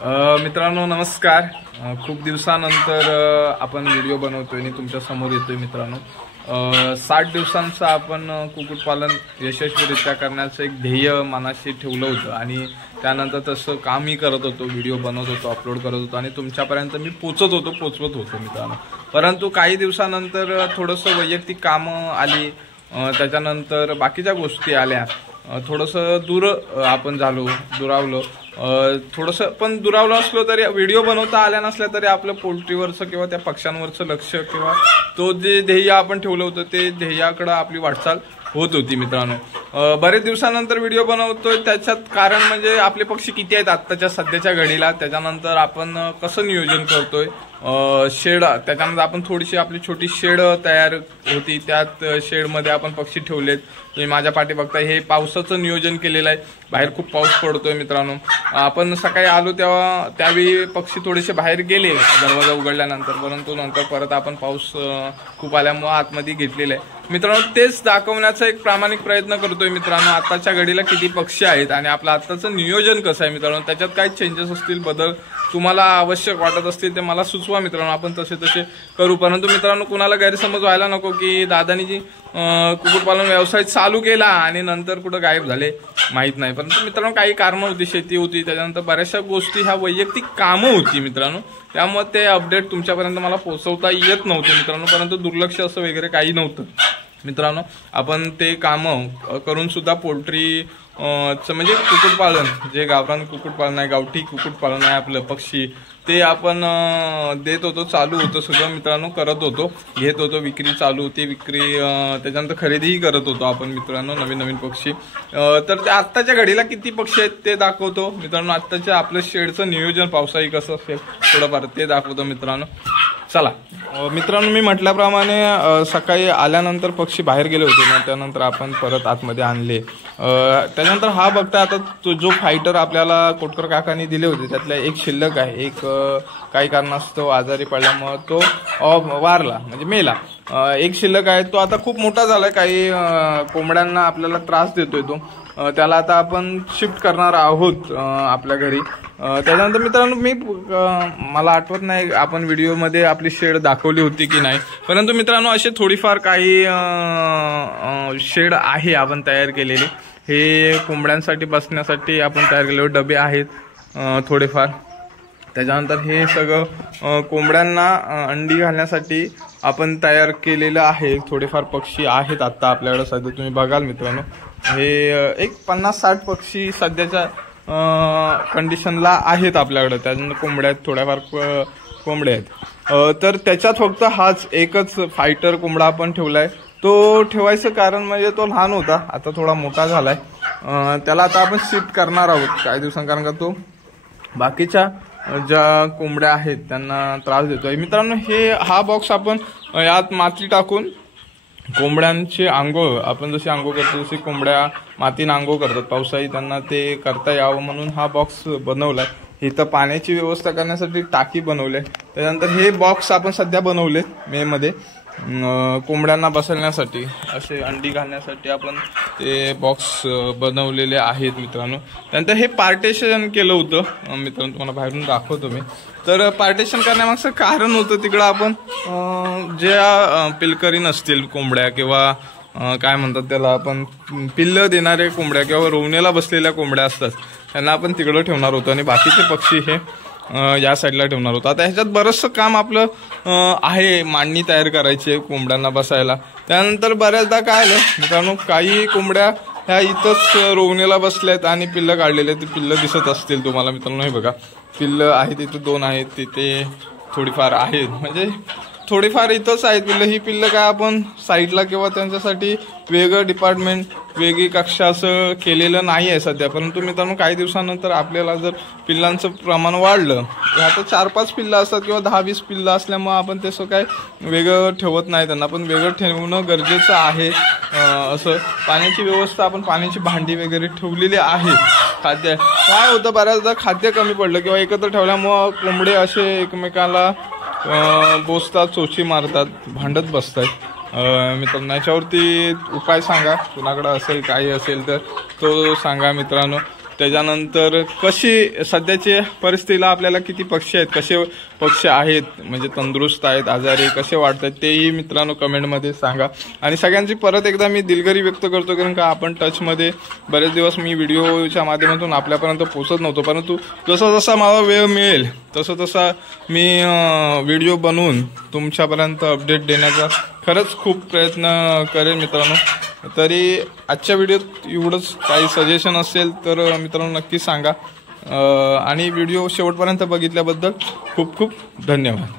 मित्रांनो नमस्कार। खूप दिवसानंतर आपण व्हिडिओ बनवतोय आणि तुमच्या समोर येतोय मित्रांनो। 60 दिवसांचा आपण कुक्कुटपालन यशस्वीरित्या करण्याचं एक ध्येय मनाशी ठेवलं होतं आणि त्यानंतर तसं कामही करत होतो, व्हिडिओ बनवत होतो, अपलोड करत होतो आणि तुमच्यापर्यंत मी पोचवत होतो मित्रांनो। परंतु काही दिवसानंतर थोडंसं वैयक्तिक कामं आली, त्याच्यानंतर बाकीच्या गोष्टी आल्या, थोडंसं दूर आपण झालो, दुरावलो थोडंसं। पण दुरावलो असलो तरी व्हिडिओ बनवता आल्या नसल्या तरी आपलं पोल्ट्रीवरचं किंवा त्या पक्ष्यांवरचं लक्ष किंवा तो जे ध्येय आपण ठेवलं होतं ते ध्येयाकडे आपली वाटचाल होत होती मित्रांनो। बरेच दिवसानंतर व्हिडिओ बनवतोय, त्याच्यात कारण म्हणजे आपले पक्षी किती आहेत आत्ताच्या सध्याच्या घडीला, त्याच्यानंतर आपण कसं नियोजन करतोय, शेड, त्याच्यानंतर आपण थोडीशी आपली छोटी शेड तयार होती, त्यात शेडमध्ये आपण पक्षी ठेवलेत। तुम्ही माझ्या पाठी बघताय, हे पावसाचं नियोजन केलेलं आहे। बाहेर खूप पाऊस पडतोय मित्रांनो। आपण सकाळी आलो तेव्हा त्यावेळी पक्षी थोडेसे बाहेर गेले दरवाजा उघडल्यानंतर, परंतु नंतर परत आपण पाऊस खूप आल्यामुळे आतमध्ये घेतलेलं आहे मित्रांनो। तेच दाखवण्याचा एक प्रामाणिक प्रयत्न करतोय मित्रांनो। आताच्या घडीला किती पक्षी आहेत आणि आपलं आताचं नियोजन कसं आहे मित्रांनो, त्याच्यात काय चेंजेस असतील, बदल तुम्हाला आवश्यक वाटत असतील ते मला सुचवा मित्रांनो, आपण तसे करू। परंतु मित्रांनो कुणाला गैरसमज व्हायला नको की दादानी जी कुक्कुटपालन व्यवसाय चालू केला आणि नंतर कुठं गायब झाले माहित नाही। परंतु मित्रांनो काही कारणं होती, शेती होती, त्याच्यानंतर बऱ्याचशा गोष्टी ह्या वैयक्तिक कामं होती मित्रांनो, त्यामुळे ते अपडेट तुमच्यापर्यंत मला पोहोचवता येत नव्हते मित्रांनो। परंतु दुर्लक्ष असं वगैरे काही नव्हतं मित्रांनो। आपण ते कामं करून सुद्धा पोल्ट्री म्हणजे कुक्कुटपालन, जे गावरान कुक्कुटपालन आहे, गावठी कुक्कुटपालन आहे आपलं, पक्षी ते आपण देत होतो, चालू होतं सगळं मित्रांनो, करत होतो, घेत होतो, विक्री चालू होती, विक्री त्याच्यानंतर खरेदीही करत होतो आपण मित्रांनो, नवीन पक्षी। तर त्या आत्ताच्या घडीला किती पक्षी आहेत ते दाखवतो मित्रांनो। आत्ताच्या आपलं शेडचं नियोजन पावसाळी कसं असेल थोडंफार ते दाखवतो मित्रांनो। चला मित्रांनो, मी म्हटल्याप्रमाणे सकाळी आल्यानंतर पक्षी बाहेर गेले होते ना, त्यानंतर आपण परत आतमध्ये आणले। त्यानंतर हा बघता आता तो जो फायटर आपल्याला कोटकर काकांनी दिले होते त्यातला एक शिल्लक आहे, एक काही कारणास्तव आजारी पडल्यामुळे तो वारला म्हणजे मेला। एक शिल्लक आहे, तो आता खूप मोठा झालाय, काही कोंबड्यांना आपल्याला त्रास देतोय तो, त्याला आता आपण शिफ्ट करणार आहोत आपल्या घरी। त्याच्यानंतर मित्रांनो मला आठवत नाही आपण व्हिडिओमध्ये आपली शेड दाखवली होती की नाही, परंतु मित्रांनो असे थोडीफार काही शेड आहे आपण तयार केलेली। हे कोंबड्यांसाठी बसण्यासाठी आपण तयार केलेले डबे आहेत थोडेफार। त्याच्यानंतर हे सगळं कोंबड्यांना अंडी घालण्यासाठी आपण तयार केलेलं आहे। थोडेफार पक्षी आहेत आता आपल्याकडे सध्या, तुम्ही बघाल मित्रांनो, हे एक 50-60 पक्षी सध्याच्या कंडिशनला आहेत आपल्याकडे। त्याच्यानंतर कोंबड्या आहेत, थोड्याफार कोंबड्या आहेत। तर त्याच्यात फक्त हाच एकच फायटर कोंबडा आपण ठेवलाय। तो ठेवायचं कारण म्हणजे तो लहान होता, आता थोडा मोठा झालाय, त्याला आता आपण शिफ्ट करणार आहोत काही दिवसांनी, कारण का तो बाकीच्या ज्या कोंबड्या आहेत त्यांना त्रास देतोय मित्रांनो। हा बॉक्स आपण यात माती टाकून कोंबड्यांची आंघोळ, आपण जशी आंघोळ करतो तशी कोंबड्या मातीने आंघोळ करतात, पावसाळी त्यांना ते करता यावं म्हणून हा बॉक्स बनवलाय। इथं पाण्याची व्यवस्था करण्यासाठी टाकी बनवले। त्यानंतर हे बॉक्स आपण सध्या बनवले मे मध्ये कोंबड्यांना बसवण्यासाठी, असे अंडी घालण्यासाठी आपण ते बॉक्स बनवलेले आहेत मित्रांनो। त्यानंतर हे पार्टेशन केलं होतं मित्रांनो, तुम्हाला बाहेरून दाखवतो मी। तर पार्टेशन करण्यामागचं कारण होतं, तिकडं आपण ज्या पिलकरी नसतील कोंबड्या किंवा काय म्हणतात त्याला, आपण पिल्लं देणारे कोंबड्या किंवा रोवणीला बसलेल्या कोंबड्या असतात, त्यांना आपण तिकडं ठेवणार होतो आणि बाकीचे पक्षी हे या साईडला ठेवणार होतो। आता ह्याच्यात बरंचसं काम आपलं आहे, मांडणी तयार करायची आहे कोंबड्यांना बसायला। त्यानंतर बऱ्याचदा काय आलं मित्रांनो, काही कोंबड्या ह्या इथंच रोवणीला बसल्यात आणि पिल्लं काढलेले आहेत, ते पिल्लं दिसत असतील तुम्हाला मित्रांनो, हे बघा पिल्लं आहेत, इथे 2 आहेत, तिथे थोडीफार आहेत, म्हणजे थोडीफार इथंच आहेत पिल्लं। ही पिल्लं काय आपण साईडला किंवा त्यांच्यासाठी वेगळं डिपार्टमेंट, वेगळी कक्षा असं केलेलं नाही आहे सध्या। परंतु मित्रांनो काही दिवसानंतर आपल्याला जर पिल्लांचं प्रमाण वाढलं, आता 4-5 पिल्लं असतात किंवा 10-20 पिल्लं असल्यामुळे आपण तसं काय वेगळं ठेवत नाही त्यांना, पण वेगळं ठेवणं गरजेचं आहे। असं पाण्याची व्यवस्था, आपण पाण्याची भांडी वगैरे ठेवलेली आहे। खाद्य काय होतं, बऱ्याचदा खाद्य कमी पडलं किंवा एकत्र ठेवल्यामुळं कोंबडे असे एकमेकाला बोसतात, चोची मारतात, भांडत बसतात। मित्रांनो याच्यावरती उपाय सांगा, कुणाकडे असेल काही असेल तर तो सांगा मित्रांनो। त्याच्यानंतर कशी सध्याच्या परिस्थितीला आपल्याला किती पक्षी आहेत, कसे पक्षी आहेत म्हणजे तंदुरुस्त आहेत, आजारी कसे वाटतात तेही मित्रांनो कमेंटमध्ये सांगा। आणि सगळ्यांची परत एकदा मी दिलगिरी व्यक्त करतो, कारण का आपण टचमध्ये बरेच दिवस मी व्हिडिओच्या माध्यमातून आपल्यापर्यंत पोहोचत नव्हतो, परंतु जसा जसा मला वेळ मिळेल तसा मी व्हिडिओ बनवून तुमच्यापर्यंत अपडेट देण्याचा खरंच खूप प्रयत्न करेन मित्रांनो। तरी आजच्या व्हिडिओत एवढंच, काही सजेशन असेल तर मित्रांनो नक्की सांगा। आणि व्हिडिओ शेवटपर्यंत बघितल्याबद्दल खूप खूप धन्यवाद।